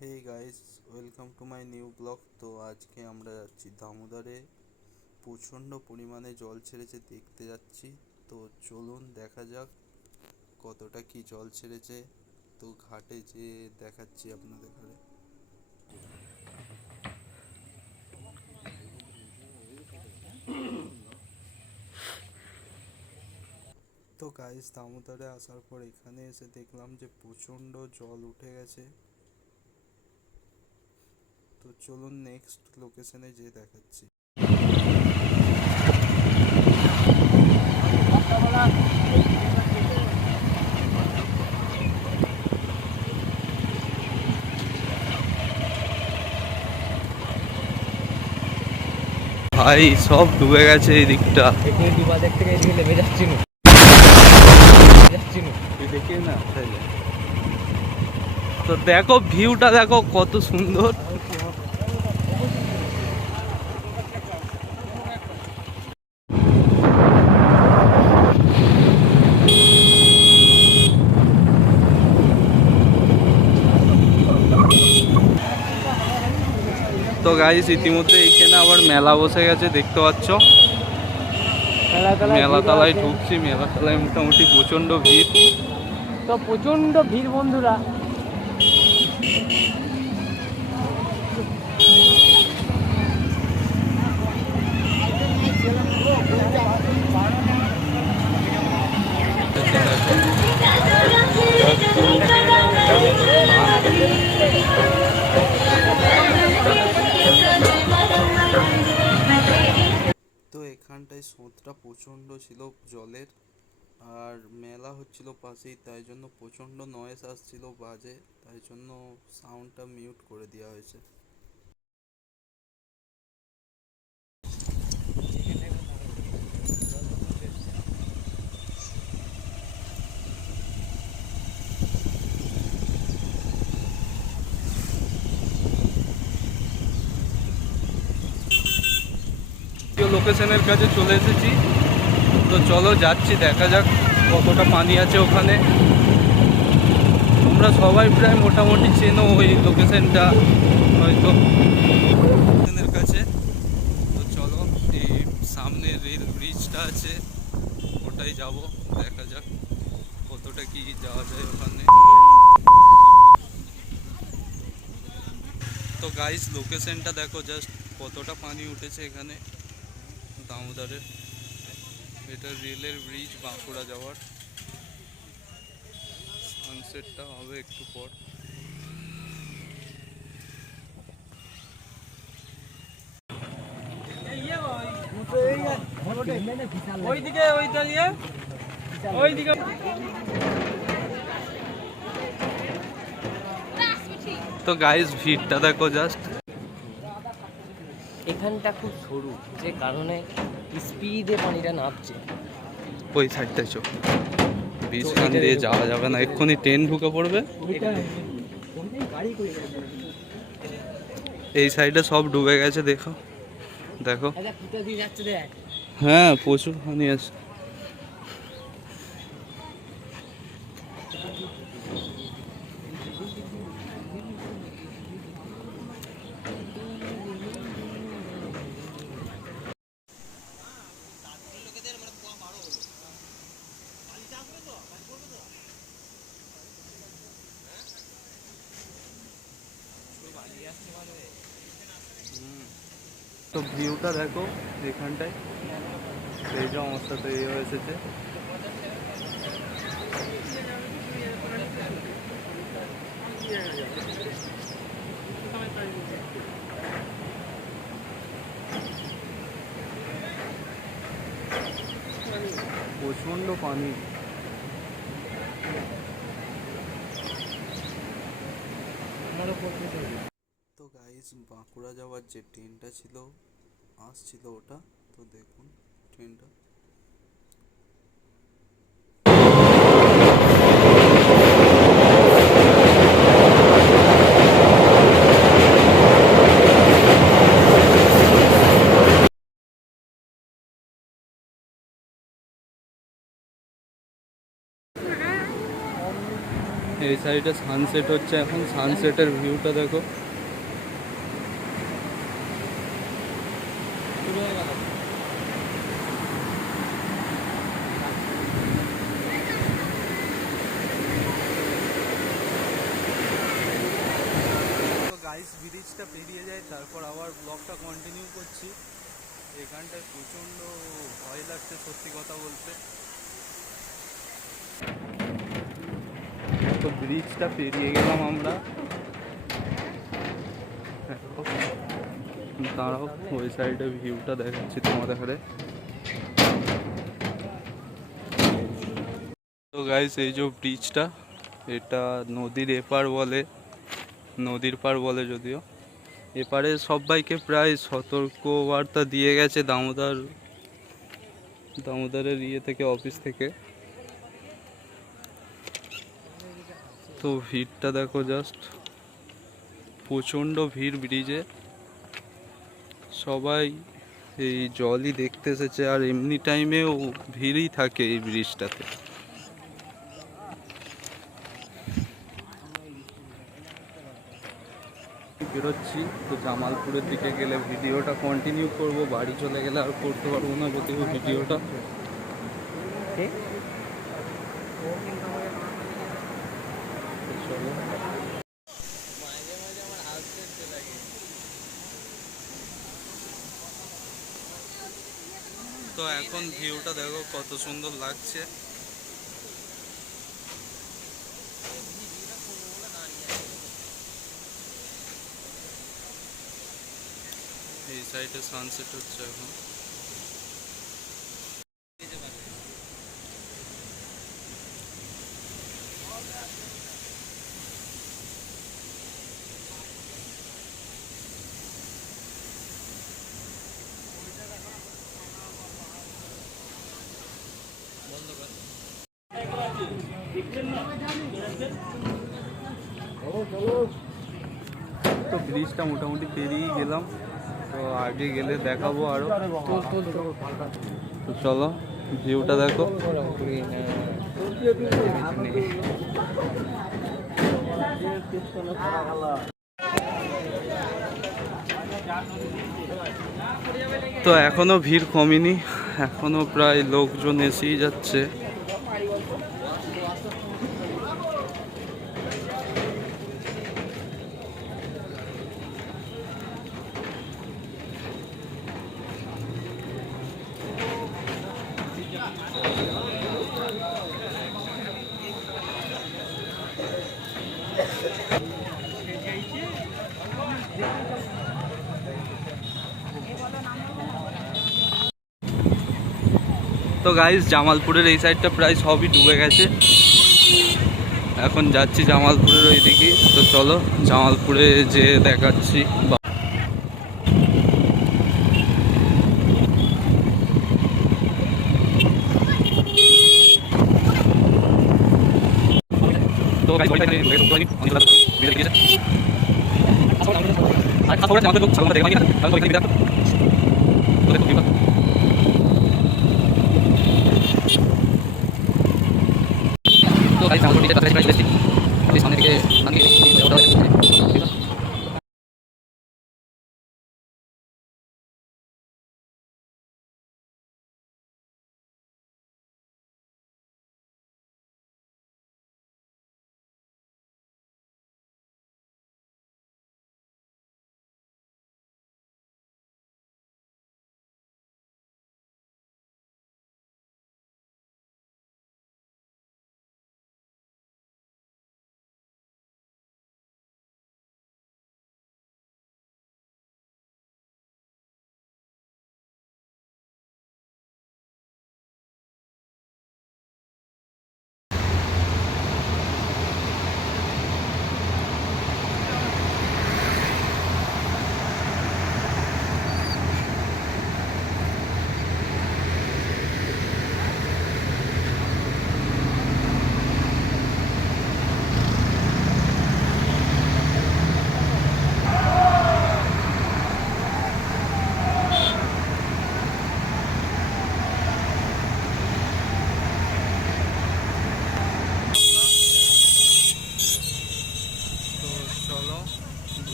Hey guys, welcome to my new blog. তো আজকে আমরা যাচ্ছি দামোদরে। প্রচণ্ড পরিমাণে জল ছেড়েছে, দেখতে যাচ্ছি। তো চলুন দেখা যাক কতটা কি জল ছেড়েছে। তো ঘাটে যেয়ে দেখাচ্ছি আপনাদের ঘরে। তো গাইস, দামোদরে আসার পর এখানে এসে দেখলাম যে প্রচণ্ড জল উঠে গেছে। তো চলুন নেক্সট লোকেশনে যেয়ে দেখাচ্ছি। ভাই সব ডুবে গেছে এই দিকটা। দেখি না তাইলে। তো দেখো ভিউটা দেখো কত সুন্দর। তো গাইস, ইতিমধ্যে এইখানে আবার মেলা বসে গেছে, দেখতে পাচ্ছ। মেলা তালায় ঢুকছি। মেলা তালায় মোটামুটি প্রচন্ড ভিড়। তো প্রচন্ড ভিড় বন্ধুরা। তো এখানটায় স্রোতটা প্রচণ্ড ছিল জলের, আর মেলা হচ্ছিল পাশেই, তাই জন্য প্রচণ্ড নয়েজ আসছিল, বাজে, তাই জন্য সাউন্ডটা মিউট করে দেওয়া হয়েছে। লোকেশনের কাছে চলে এসেছি। তো চলো যাচ্ছি, দেখা যাক কতটা পানি আছে ওখানে। তোমরা সবাই প্রায় মোটামুটি চেনো ওই লোকেশনটা হয়তো লোকেশনের কাছে। তো চলো, এই সামনে রেল ব্রিজটা আছে, ওটাই যাব। দেখা যাক কতটা কি যাওয়া যায় ওখানে। তো গাইস, লোকেশনটা দেখো জাস্ট, কতটা পানি উঠেছে এখানে দামোদরের। এটা রেলের ব্রিজ বাঁকুড়া যাওয়ার। সানসেটটা হবে একটু পর। তো গাইস, ভিড়টা দেখো জাস্ট। এখানটা খুব সরু, যে কারণে স্পিডে পানিটা নামছে। ওই সাইডটায় চো, ব্রিজখান দিয়ে যাওয়া যাবে না, এক্ষুনি ট্রেন ঢুকে পড়বে। এই সাইডে সব ডুবে গেছে, দেখো দেখো। হ্যাঁ, প্রচুর পানি আছে। তো ভিউটা দেখো এখানটায়, সেই যে অবস্থা তৈরি হয়ে এসেছে। প্রচণ্ড পানি। তো গাইস, বাঁকুড়া যাওয়ার যে ট্রেনটা ছিল আসছিল ওটা, তো দেখুন ট্রেনটা। এই এই সাইডে সানসেট হচ্ছে, এখন সানসেটের ভিউটা দেখো। গাইস ব্রিজটা পেরিয়ে যায়, তারপর আবার ব্লগটা কন্টিনিউ করছি। এখানটায় প্রচণ্ড ভয় লাগছে সত্যি কথা বলতে। তো ব্রিজটা পেরিয়ে গেলাম আমরা। দাঁড়াও, ওই সাইডে ভিউটা দেখাচ্ছি তোমাদের হাতে। তো গাইস এই যে ব্রিজটা, এটা নদীর এপার বলে, নদীর পার বলে যদিও। এপারে সবাইকে প্রায় সতর্কবার্তা দিয়ে গেছে দামোদরের থেকে, অফিস থেকে। তো ভিড়টা দেখো জাস্ট, প্রচণ্ড ভিড় ব্রিজে। সবাই এই জলই দেখতে এসেছে, আর এমনি টাইমেও ভিড়ই থাকে এই ব্রিজটাতে। বেরোচ্ছি, তো জামালপুরের দিকে গেলে ভিডিওটা কন্টিনিউ করব, বাড়ি চলে গেলে আর করতে পারবো না যদিও ভিডিওটা। চলো। তো এখন ভিউটা দেখো কত সুন্দর লাগছে। এই সাইডে সানসেট হচ্ছে এখন। তো ব্রিজটা মোটামুটি পেরিয়ে গেলাম, তো আগে গেলে দেখাবো আরো। তো চলো, ভিউটা দেখো। তো এখনো ভিড় কমেনি, এখনো প্রায় লোকজন এসেই যাচ্ছে। তো গাইস জামালপুরের এই সাইডটা প্রায় সবই ডুবে গেছে, এখন যাচ্ছি জামালপুরের ওই দিকে। তো চলো জামালপুরে যে দেখাচ্ছি। তো গাইস ওই সাইডে ঢুকে ঢুকে অনেক রাত বিলে গিয়েছে। আর খাস খবর আছে আমাদের লোক ছাগলটা দেখে মানি না, তাহলে তো এখানে বিদায়। তো দেখো ভিউটা। তো গাইস জামালপুর দিকে কাছাকাছি চলে এসেছি, সামনে দিকে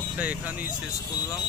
ব্লগটা এখানেই শেষ করলাম।